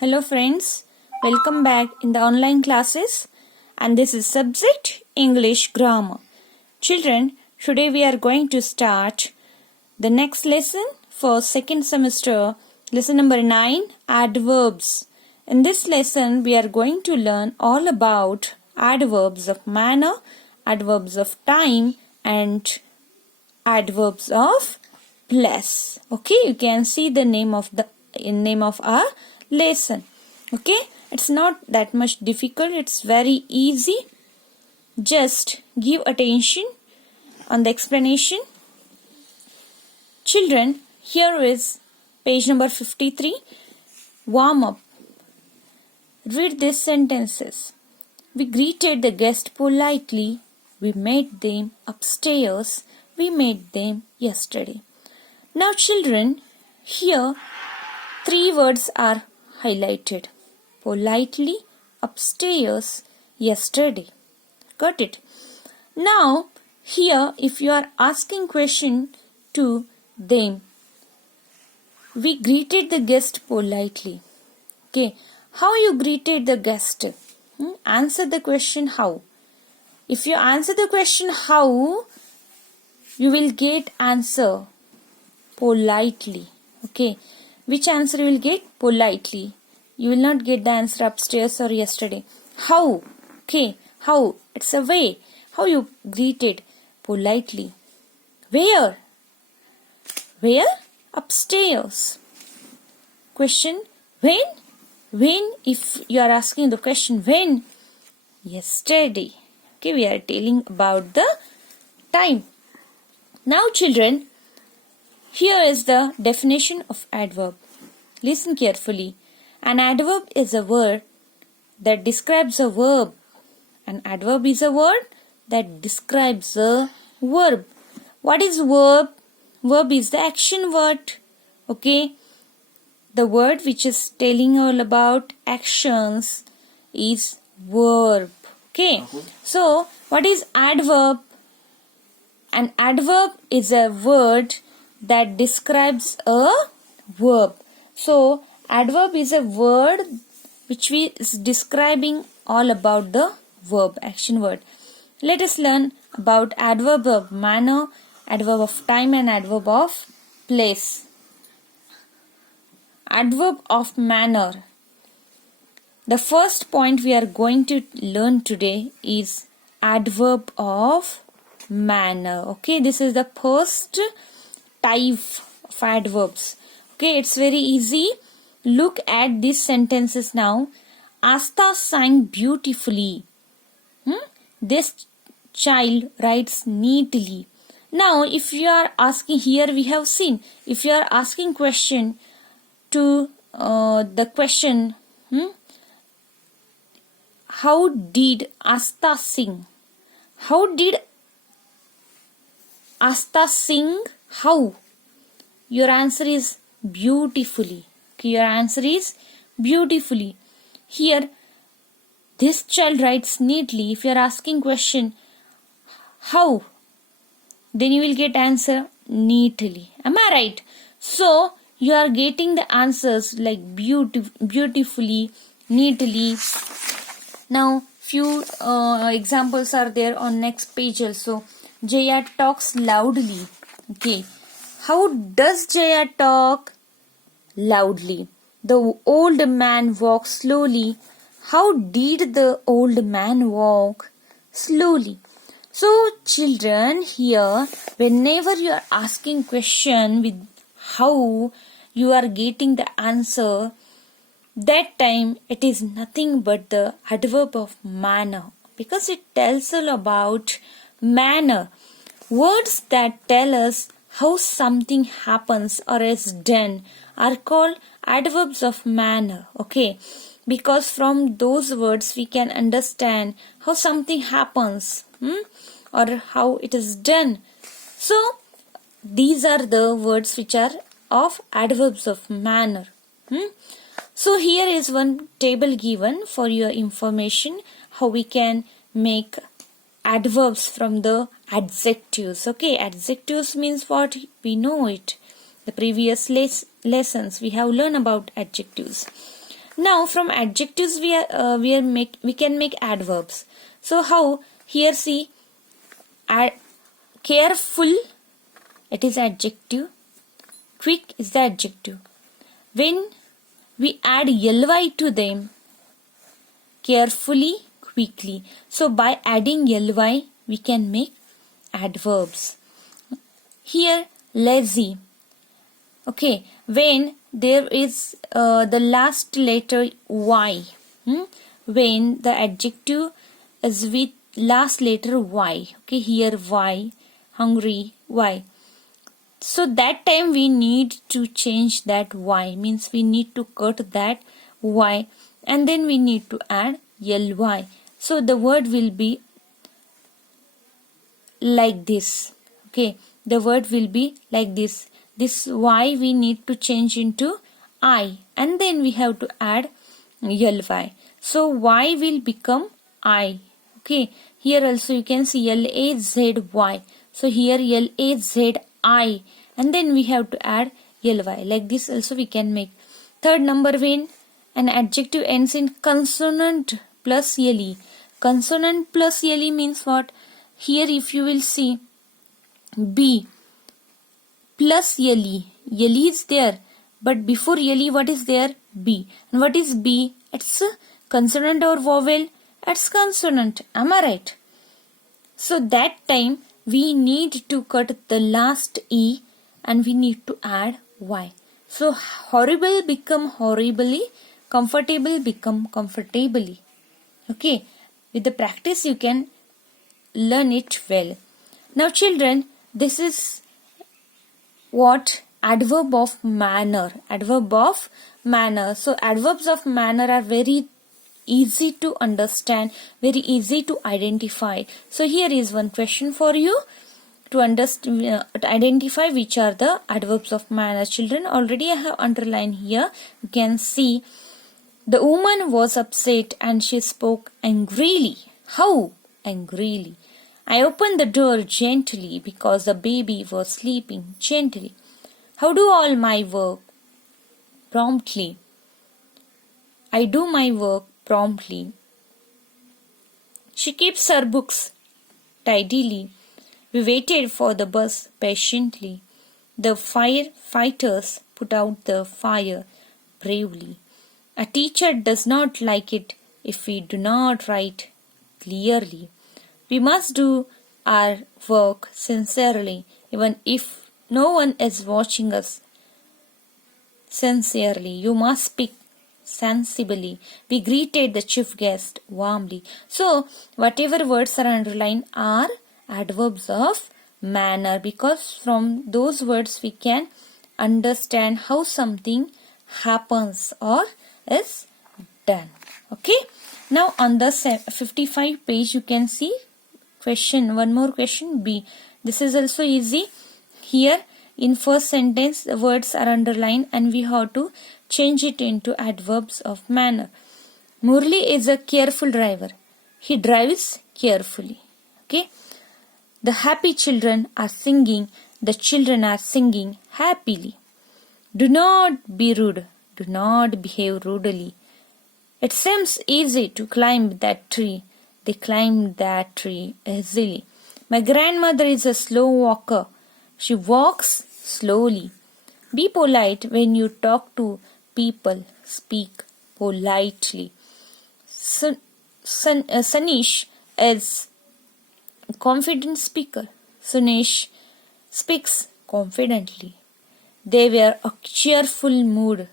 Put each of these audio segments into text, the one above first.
Hello friends, welcome back in the online classes and this is subject English grammar. Children, today we are going to start the next lesson for second semester, lesson number 9, adverbs. In this lesson we are going to learn all about adverbs of manner, adverbs of time and adverbs of place. Okay, you can see the name of our lesson. Okay, it's not that much difficult, it's very easy. Just give attention on the explanation. Children, here is page number 53. Warm up. Read these sentences. We greeted the guest politely. We met them upstairs. We met them yesterday. Now children, here 3 words are highlighted. Politely, upstairs, yesterday. Got it? Now, here if you are asking question to them, we greeted the guest politely. Okay, how you greeted the guest? Answer the question how. If you answer the question how, you will get answer politely. Okay, which answer you will get? Politely. You will not get the answer upstairs or yesterday. How? Okay, how? It's a way. How you greeted? Politely. Where? Where? Upstairs. Question, when? When? If you are asking the question when? Yesterday. Okay, we are telling about the time. Now children, here is the definition of adverb. Listen carefully. An adverb is a word that describes a verb. An adverb is a word that describes a verb. What is verb? Verb is the action word. Okay. The word which is telling all about actions is verb. Okay. So, what is adverb? An adverb is a word that describes a verb. So, adverb is a word which is describing all about the verb, action word. Let us learn about adverb of manner, adverb of time and adverb of place. Adverb of manner. The first point we are going to learn today is adverb of manner. Okay, this is the first type of adverbs. Okay, it's very easy. Look at these sentences now. Asta sang beautifully. This child writes neatly. Now, if you are asking, here we have seen, if you are asking question to the question, how did Asta sing? How did Asta sing? How? Your answer is beautifully. Your answer is beautifully. Here, this child writes neatly. If you are asking question, how? Then you will get answer neatly. Am I right? So, you are getting the answers like beautifully, neatly. Now, few examples are there on next page also. Jaya talks loudly. Okay. How does Jaya talk? Loudly. The old man walks slowly. How did the old man walk? Slowly. So, children, here, whenever you are asking question with how, you are getting the answer, that time it is nothing but the adverb of manner, because it tells all about manner. Words that tell us how something happens or is done are called adverbs of manner. Okay, because from those words we can understand how something happens or how it is done. So these are the words which are of adverbs of manner. So here is one table given for your information how we can make adverbs from the adjectives. Okay, adjectives means what? We know it. The previous lessons we have learned about adjectives. Now from adjectives we can make adverbs. So how? Here see, careful, it is adjective. Quick is the adjective. When we add ly to them, carefully, quickly. So by adding ly we can make adverbs. Here lazy. Okay, when there is the last letter y, when the adjective is with last letter y, okay, here y, hungry, y. So that time we need to change that y, means we need to cut that y, and then we need to add ly. So the word will be like this. Okay, the word will be like this. This y we need to change into I, and then we have to add ly. So y will become I. Okay, here also you can see LAZY. So here LAZI, and then we have to add ly. Like this also we can make. Third number, when an adjective ends in consonant plus le. Consonant plus le means what? Here if you will see, B plus le. Le is there, but before le what is there? B. And what is B? It's a consonant or vowel? It's consonant. Am I right? So that time we need to cut the last E and we need to add Y. So horrible become horribly, comfortable become comfortably. Okay, with the practice you can learn it well. Now children, this is what? Adverb of manner. Adverb of manner. So adverbs of manner are very easy to understand, very easy to identify. So here is one question for you to identify which are the adverbs of manner. Children, already I have underlined here. You can see the woman was upset and she spoke angrily. How? Angrily. I opened the door gently because the baby was sleeping gently. How do all my work? Promptly. I do my work promptly. She keeps her books tidily. We waited for the bus patiently. The firefighters put out the fire bravely. A teacher does not like it if we do not write clearly. We must do our work sincerely, even if no one is watching us. Sincerely, you must speak sensibly. We greeted the chief guest warmly. So, whatever words are underlined are adverbs of manner, because from those words we can understand how something happens or is done. Okay. Now on the 55 page you can see question, one more question B. This is also easy. Here in first sentence the words are underlined and we have to change it into adverbs of manner. Murli is a careful driver. He drives carefully. Okay. The happy children are singing. The children are singing happily. Do not be rude. Do not behave rudely. It seems easy to climb that tree. They climbed that tree easily. My grandmother is a slow walker. She walks slowly. Be polite when you talk to people. Speak politely. Sunish is a confident speaker. Sunish speaks confidently. They were a cheerful mood.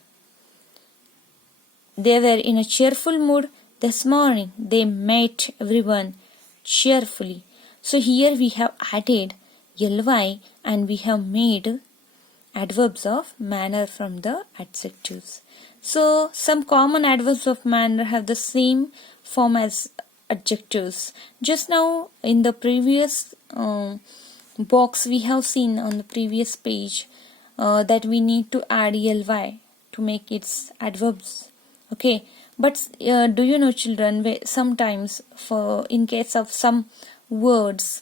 They were in a cheerful mood this morning. They met everyone cheerfully. So here we have added ly and we have made adverbs of manner from the adjectives. So some common adverbs of manner have the same form as adjectives. Just now in the previous box we have seen on the previous page that we need to add ly to make its adverbs. Okay, but do you know children, sometimes for in case of some words,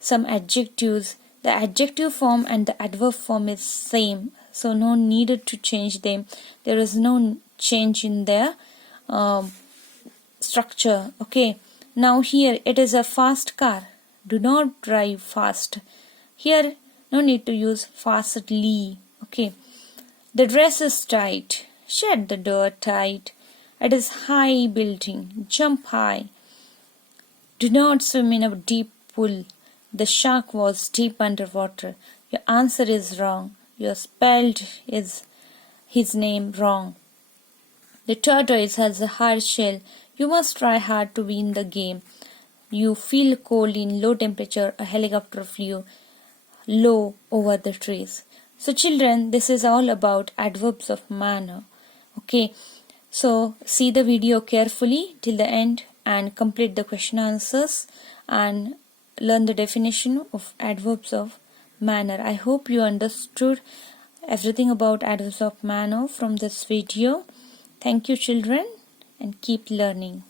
some adjectives, the adjective form and the adverb form is same, so no needed to change them. There is no change in their structure. Okay, now here it is a fast car. Do not drive fast. Here no need to use fastly. Okay, the dress is tight. Shut the door tight. It is high building. Jump high. Do not swim in a deep pool. The shark was deep underwater. Your answer is wrong. You spelled his name wrong. The tortoise has a hard shell. You must try hard to win the game. You feel cold in low temperature. A helicopter flew low over the trees. So children, this is all about adverbs of manner. Okay, so see the video carefully till the end and complete the question answers and learn the definition of adverbs of manner. I hope you understood everything about adverbs of manner from this video. Thank you children and keep learning.